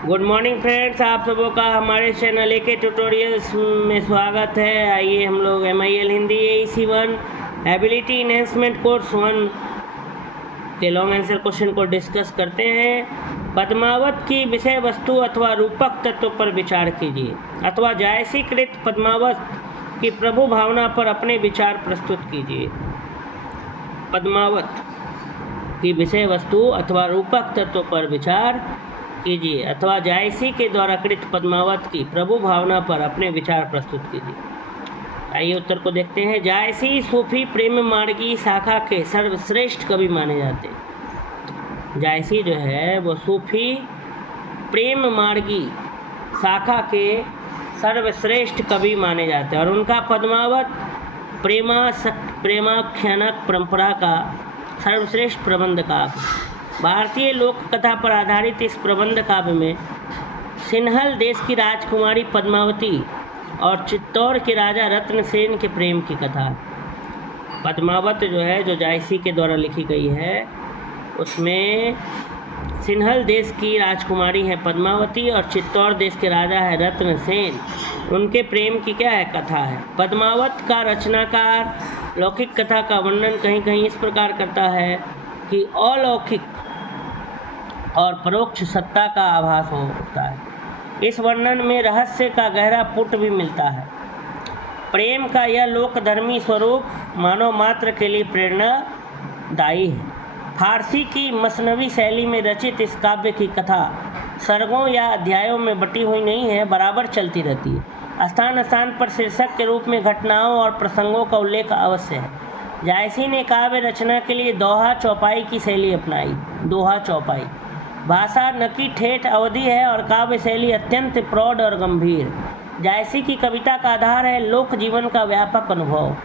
Good morning friends, आप सबों का हमारे चैनल के ट्यूटोरियल्स में स्वागत है। आइए हम लोग MIL Hindi AEC1 ability enhancement course 1 के लॉन्ग आंसर क्वेश्चन को डिस्कस करते हैं। पद्मावत की विषय वस्तु अथवा रूपक तत्व पर विचार कीजिए अथवा जायसीकृत पद्मावत की प्रभु भावना पर अपने विचार प्रस्तुत कीजिए। पद्मावत की विषय वस्तु अथवा रूपक तत्व पर विचार कीजिए अथवा जायसी के द्वारा कृत पद्मावत की प्रभु भावना पर अपने विचार प्रस्तुत कीजिए। आइए उत्तर को देखते हैं। जायसी सूफी प्रेम मार्गी शाखा के सर्वश्रेष्ठ कवि माने जाते हैं। जायसी जो है वो सूफी प्रेम मार्गी शाखा के सर्वश्रेष्ठ कवि माने जाते हैं और उनका पद्मावत प्रेमाख्यानक परंपरा का सर्वश्रेष्ठ प्रबंध काव्य। भारतीय लोक कथा पर आधारित इस प्रबंध काव्य में सिन्हल देश की राजकुमारी पद्मावती और चित्तौड़ के राजा रत्नसेन के प्रेम की कथा। पद्मावत जो है जो जायसी के द्वारा लिखी गई है उसमें सिन्हल देश की राजकुमारी है पद्मावती और चित्तौड़ देश के राजा है रत्नसेन, उनके प्रेम की क्या है कथा है। पद्मावत का रचनाकार लौकिक कथा का वर्णन कहीं कहीं इस प्रकार करता है कि अलौकिक और परोक्ष सत्ता का आभास होता है। इस वर्णन में रहस्य का गहरा पुट भी मिलता है। प्रेम का यह लोकधर्मी स्वरूप मानव मात्र के लिए प्रेरणादायी है। फारसी की मसनवी शैली में रचित इस काव्य की कथा सर्गों या अध्यायों में बटी हुई नहीं है, बराबर चलती रहती है। स्थान स्थान पर शीर्षक के रूप में घटनाओं और प्रसंगों का उल्लेख अवश्य है। जायसी ने काव्य रचना के लिए दोहा चौपाई की शैली अपनाई। दोहा चौपाई भाषा न कि ठेठ अवधि है और काव्य शैली अत्यंत प्रौढ़ और गंभीर। जायसी की कविता का आधार है लोक जीवन का व्यापक अनुभव,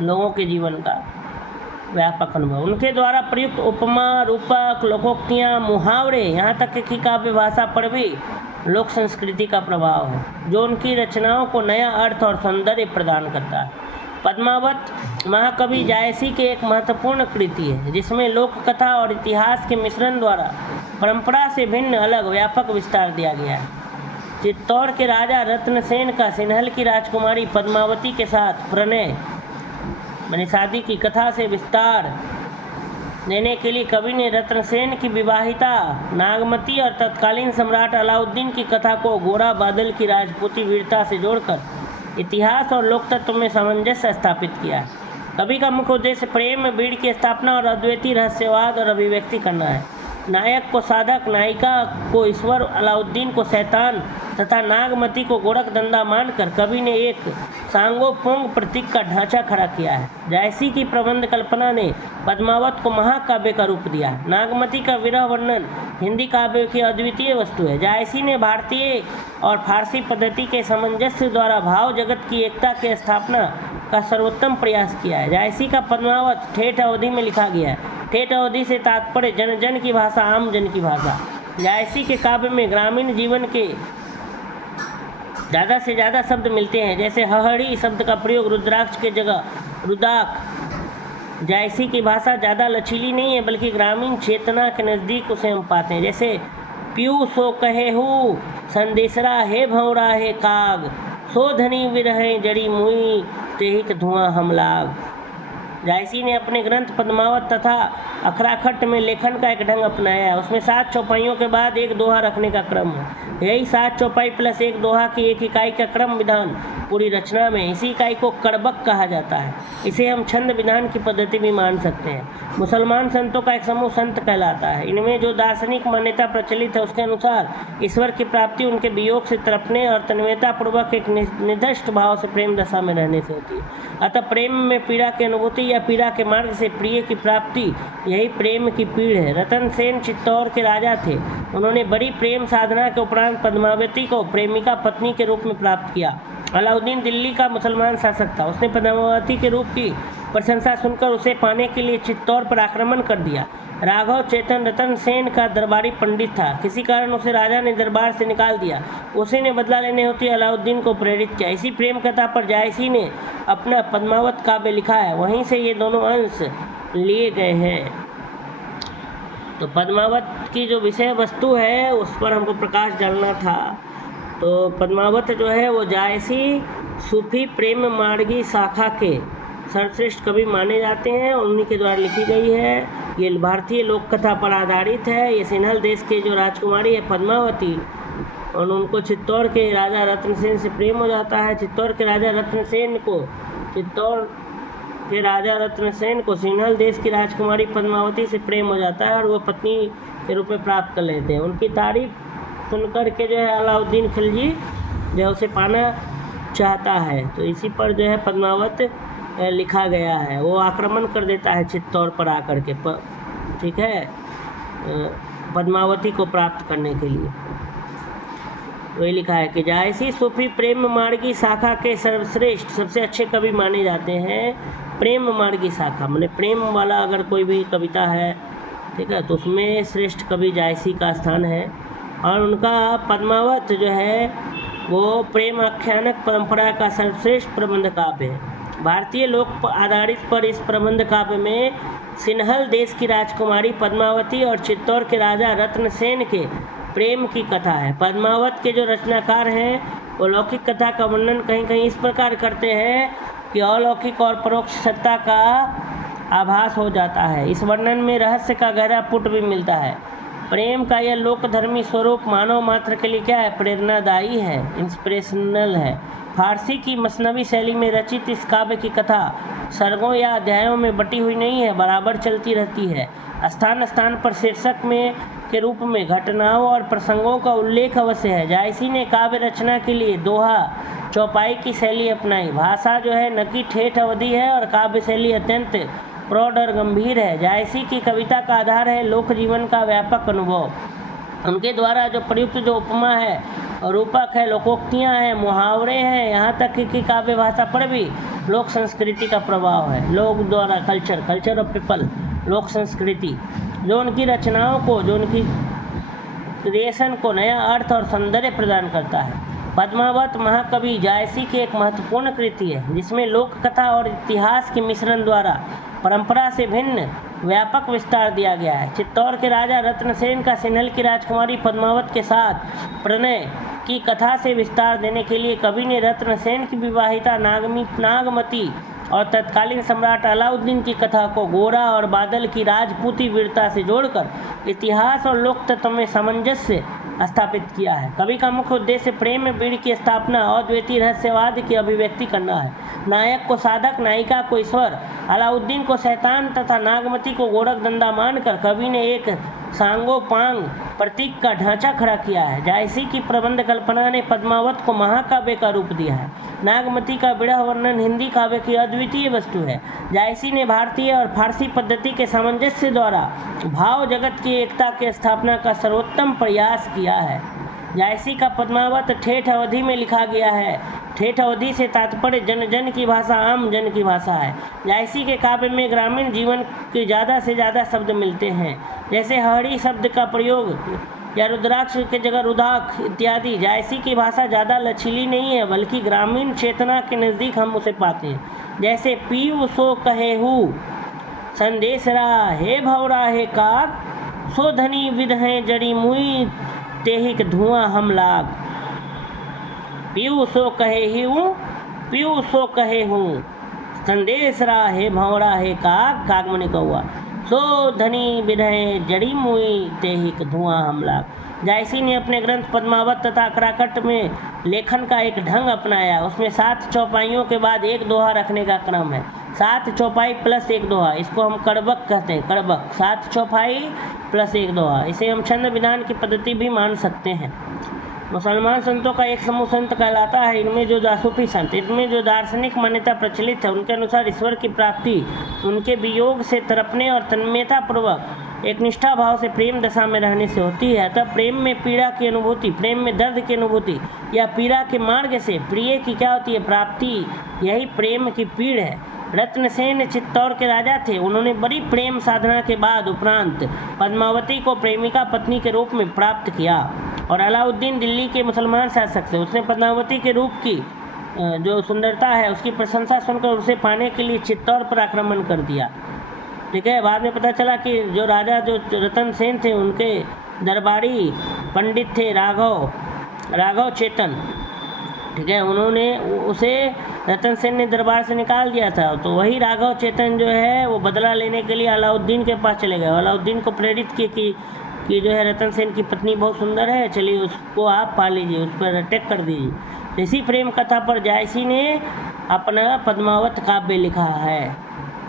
लोगों के जीवन का व्यापक अनुभव। उनके द्वारा प्रयुक्त उपमा, रूपक, लोकोक्तियाँ, मुहावरे, यहाँ तक कि काव्य भाषा पर भी लोक संस्कृति का प्रभाव है जो उनकी रचनाओं को नया अर्थ और सौंदर्य प्रदान करता है। पद्मावत महाकवि जायसी के एक महत्वपूर्ण कृति है जिसमें लोक कथा और इतिहास के मिश्रण द्वारा परंपरा से भिन्न अलग व्यापक विस्तार दिया गया है। चित्तौड़ के राजा रत्नसेन का सिन्हल की राजकुमारी पद्मावती के साथ प्रणय माने शादी की कथा से विस्तार देने के लिए कवि ने रत्नसेन की विवाहिता नागमती और तत्कालीन सम्राट अलाउद्दीन की कथा को गोरा बादल की राजपूती वीरता से जोड़कर इतिहास और लोक तत्व में सामंजस्य स्थापित किया है। कवि का मुख्य उद्देश्य प्रेम, बीड़ की स्थापना और अद्वैती रहस्यवाद और अभिव्यक्ति करना है। नायक को साधक, नायिका को ईश्वर, अलाउद्दीन को शैतान तथा नागमती को गोरख धंधा मानकर कवि ने एक सांगोपोंग प्रतीक का ढांचा खड़ा किया है। जायसी की प्रबंध कल्पना ने पद्मावत को महाकाव्य का रूप दिया। नागमती का विरह वर्णन हिंदी काव्य की अद्वितीय वस्तु है। जायसी ने भारतीय और फारसी पद्धति के सामंजस्य द्वारा भाव जगत की एकता की स्थापना का सर्वोत्तम प्रयास किया है। जायसी का पद्मावत ठेठ अवधि में लिखा गया है। ठेठ अवधि से तात्पर्य जन जन की भाषा, आम जन की भाषा। जायसी के काव्य में ग्रामीण जीवन के ज़्यादा से ज़्यादा शब्द मिलते हैं, जैसे हहड़ी शब्द का प्रयोग रुद्राक्ष के जगह रुदाक। जायसी की भाषा ज़्यादा लचीली नहीं है बल्कि ग्रामीण चेतना के नज़दीक उसे हम पाते हैं, जैसे प्यू सो कहे हु संदेशरा हे भंवरा हे काग, सो धनी विरहे जड़ी मुई तेहिक धुआं हम लाग। जायसी ने अपने ग्रंथ पद्मावत तथा अखराखट में लेखन का एक ढंग अपनाया है। उसमें 7 चौपाइयों के बाद एक दोहा रखने का क्रम है। यही 7 चौपाई प्लस एक दोहा की एक इकाई का क्रम विधान पूरी रचना में। इसी इकाई को कड़बक कहा जाता है। इसे हम छंद विधान की पद्धति भी मान सकते हैं। मुसलमान संतों का एक समूह संत कहलाता है। इनमें जो दार्शनिक मान्यता प्रचलित है उसके अनुसार ईश्वर की प्राप्ति उनके वियोग से तड़पने और तन्मयतापूर्वक एक निर्दिष्ट भाव से प्रेम दशा में रहने से होती है। अतः प्रेम में पीड़ा की अनुभूति या पीड़ा के मार्ग से प्रिय की प्राप्ति, यही प्रेम की पीड़ है। रतनसेन चित्तौड़ के राजा थे। उन्होंने बड़ी प्रेम साधना के उपरांत पद्मावती को प्रेमिका पत्नी के रूप में प्राप्त किया। अलाउद्दीन दिल्ली का मुसलमान शासक था। उसने पद्मावती के रूप की प्रशंसा सुनकर उसे पाने के लिए चित्तौड़ पर आक्रमण कर दिया। राघव चेतन रतनसेन का दरबारी पंडित था। किसी कारण उसे राजा ने दरबार से निकाल दिया। उसी ने बदला लेने होती अलाउद्दीन को प्रेरित किया। इसी प्रेम कथा पर जायसी ने अपना पद्मावत काव्य लिखा है। वहीं से ये दोनों अंश लिए गए हैं। तो पद्मावत की जो विषय वस्तु है उस पर हमको प्रकाश डालना था। तो पद्मावत जो है वो जायसी सूफी प्रेम मार्गी शाखा के सर्वश्रेष्ठ कवि माने जाते हैं, उन्हीं के द्वारा लिखी गई है। ये भारतीय लोक कथा पर आधारित है। ये सिन्हल देश के जो राजकुमारी है पद्मावती, और उनको चित्तौड़ के राजा रत्नसेन से प्रेम हो जाता है। चित्तौड़ के राजा रत्नसेन को सिन्हल देश की राजकुमारी पद्मावती से प्रेम हो जाता है और वो पत्नी के रूप में प्राप्त कर लेते हैं। उनकी तारीफ सुनकर के जो है अलाउद्दीन खिलजी जो है उसे पाना चाहता है। तो इसी पर जो है पद्मावत लिखा गया है। वो आक्रमण कर देता है चित्तौड़ पर आकर के, ठीक है, पद्मावती को प्राप्त करने के लिए। वही लिखा है कि जायसी सूफी प्रेम मार्गी शाखा के सर्वश्रेष्ठ सबसे अच्छे कवि माने जाते हैं। प्रेम मार्गी शाखा माने प्रेम वाला अगर कोई भी कविता है, ठीक है, तो उसमें श्रेष्ठ कवि जायसी का स्थान है। और उनका पद्मावत जो है वो प्रेम आख्यानक परंपरा का सर्वश्रेष्ठ प्रबंध काव्य है। भारतीय लोक आधारित पर इस प्रबंध काव्य में सिन्हल देश की राजकुमारी पद्मावती और चित्तौड़ के राजा रत्नसेन के प्रेम की कथा है। पद्मावत के जो रचनाकार हैं वो लौकिक कथा का वर्णन कहीं कहीं इस प्रकार करते हैं कि अलौकिक और परोक्ष सत्ता का आभास हो जाता है। इस वर्णन में रहस्य का गहरा पुट भी मिलता है। प्रेम का यह लोकधर्मी स्वरूप मानव मात्र के लिए क्या है, प्रेरणादायी है, इंस्पिरेशनल है। फारसी की मसनवी शैली में रचित इस काव्य की कथा सर्गों या अध्यायों में बटी हुई नहीं है, बराबर चलती रहती है। स्थान स्थान पर शीर्षक में के रूप में घटनाओं और प्रसंगों का उल्लेख अवश्य है। जायसी ने काव्य रचना के लिए दोहा चौपाई की शैली अपनाई। भाषा जो है न कि ठेठ अवधि है और काव्य शैली अत्यंत प्रौढ़ और गंभीर है। जायसी की कविता का आधार है लोक जीवन का व्यापक अनुभव। उनके द्वारा जो प्रयुक्त जो उपमा है, रूपक है, लोकोक्तियाँ हैं, मुहावरे हैं, यहाँ तक कि काव्य भाषा पर भी लोक संस्कृति का प्रभाव है। लोक द्वारा कल्चर ऑफ पीपल, लोक संस्कृति जो उनकी रचनाओं को, जो उनकी क्रिएशन को नया अर्थ और सौंदर्य प्रदान करता है। पद्मावत महाकवि जायसी की एक महत्वपूर्ण कृति है जिसमें लोक कथा और इतिहास के मिश्रण द्वारा परंपरा से भिन्न व्यापक विस्तार दिया गया है। चित्तौड़ के राजा रत्नसेन का सिन्हल की राजकुमारी पद्मावत के साथ प्रणय की कथा से विस्तार देने के लिए कवि ने रत्नसेन की विवाहिता नागमती और तत्कालीन सम्राट अलाउद्दीन की कथा को गोरा और बादल की राजपूती वीरता से जोड़कर इतिहास और लोक तत्व में सामंजस्य स्थापित किया है। कवि का मुख्य उद्देश्य प्रेम में बीड़ की स्थापना, अद्वैतीय रहस्यवाद की अभिव्यक्ति करना है। नायक को साधक, नायिका को ईश्वर, अलाउद्दीन को शैतान तथा नागमती को गोरख धंधा मानकर कवि ने एक सांगोपांग प्रतीक का ढांचा खड़ा किया है। जायसी की प्रबंध कल्पना ने पद्मावत को महाकाव्य का रूप दिया है। नागमती का विरह वर्णन हिंदी काव्य की अद्वितीय वस्तु है। जायसी ने भारतीय और फारसी पद्धति के सामंजस्य द्वारा भाव जगत की एकता की स्थापना का सर्वोत्तम प्रयास किया है। जायसी का पद्मावत ठेठ अवधि में लिखा गया है। ठेठ अवधि से तात्पर्य जन जन की भाषा, आम जन की भाषा है। जायसी के काव्य में ग्रामीण जीवन के ज़्यादा से ज़्यादा शब्द मिलते हैं, जैसे हरी शब्द का प्रयोग या रुद्राक्ष के जगह रुदाक इत्यादि। जायसी की भाषा ज़्यादा लचीली नहीं है, बल्कि ग्रामीण चेतना के नज़दीक हम उसे पाते हैं। जैसे पीऊ सो कहेहू संदेशरा, हे भवरा हे काग, सो धनी विध हैं जड़ी मुई, तेहिक धुआं हम लाग। पीऊ सो कहे हूँ संदेशरा, हे भंवरा हे काग, काग मने कौआ, सो धनी विधय जड़ी मुई, तेहिक धुआं हम लाग। जायसी ने अपने ग्रंथ पद्मावत तथा कराकट में लेखन का एक ढंग अपनाया। उसमें 7 चौपाइयों के बाद एक दोहा रखने का क्रम है। 7 चौपाई प्लस एक दोहा, इसको हम कड़बक कहते हैं। कड़बक 7 चौपाई प्लस एक दोहा, इसे हम छंद विधान की पद्धति भी मान सकते हैं। मुसलमान संतों का एक समूह संत कहलाता है। इनमें जो सूफी संत, इनमें जो दार्शनिक मान्यता प्रचलित है, उनके अनुसार ईश्वर की प्राप्ति उनके वियोग से तड़पने और तन्मयता पूर्वक एक निष्ठा भाव से प्रेम दशा में रहने से होती है। अतः प्रेम में पीड़ा की अनुभूति, प्रेम में दर्द की अनुभूति या पीड़ा के मार्ग से प्रिय की क्या होती है, प्राप्ति, यही प्रेम की पीड़ है। रत्नसेन चित्तौड़ के राजा थे। उन्होंने बड़ी प्रेम साधना के बाद उपरांत पद्मावती को प्रेमिका पत्नी के रूप में प्राप्त किया। और अलाउद्दीन दिल्ली के मुसलमान शासक थे। उसने पद्मावती के रूप की जो सुंदरता है उसकी प्रशंसा सुनकर उसे पाने के लिए चित्तौड़ पर आक्रमण कर दिया। ठीक है। बाद में पता चला कि जो राजा जो रतन सेन थे उनके दरबारी पंडित थे राघव चेतन, ठीक है, उन्होंने उसे रतन सेन ने दरबार से निकाल दिया था। तो वही राघव चेतन जो है वो बदला लेने के लिए अलाउद्दीन के पास चले गए। अलाउद्दीन को प्रेरित किए कि जो है रतन सेन की पत्नी बहुत सुंदर है, चलिए उसको आप पा लीजिए, उस पर अटैक कर दीजिए। इसी प्रेम कथा पर जायसी ने अपना पद्मावत काव्य लिखा है,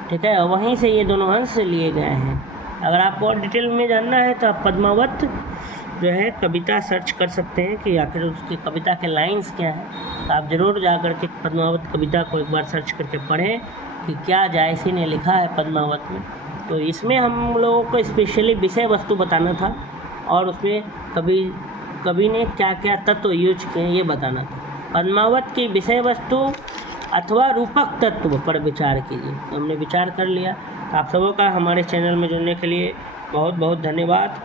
ठीक है, वहीं से ये दोनों अंश लिए गए हैं। अगर आपको और डिटेल में जानना है तो आप पद्मावत जो है कविता सर्च कर सकते हैं कि आखिर उसकी कविता के लाइंस क्या हैं। तो आप ज़रूर जा कर के पद्मावत कविता को एक बार सर्च करके पढ़ें कि क्या जायसी ने लिखा है पद्मावत में। तो इसमें हम लोगों को स्पेशली विषय वस्तु बताना था और उसमें कवि ने क्या क्या तत्व यूज किए ये बताना था। पद्मावत की विषय वस्तु अथवा रूपक तत्व पर विचार कीजिए। तो हमने विचार कर लिया। आप सबों का हमारे चैनल में जुड़ने के लिए बहुत बहुत धन्यवाद।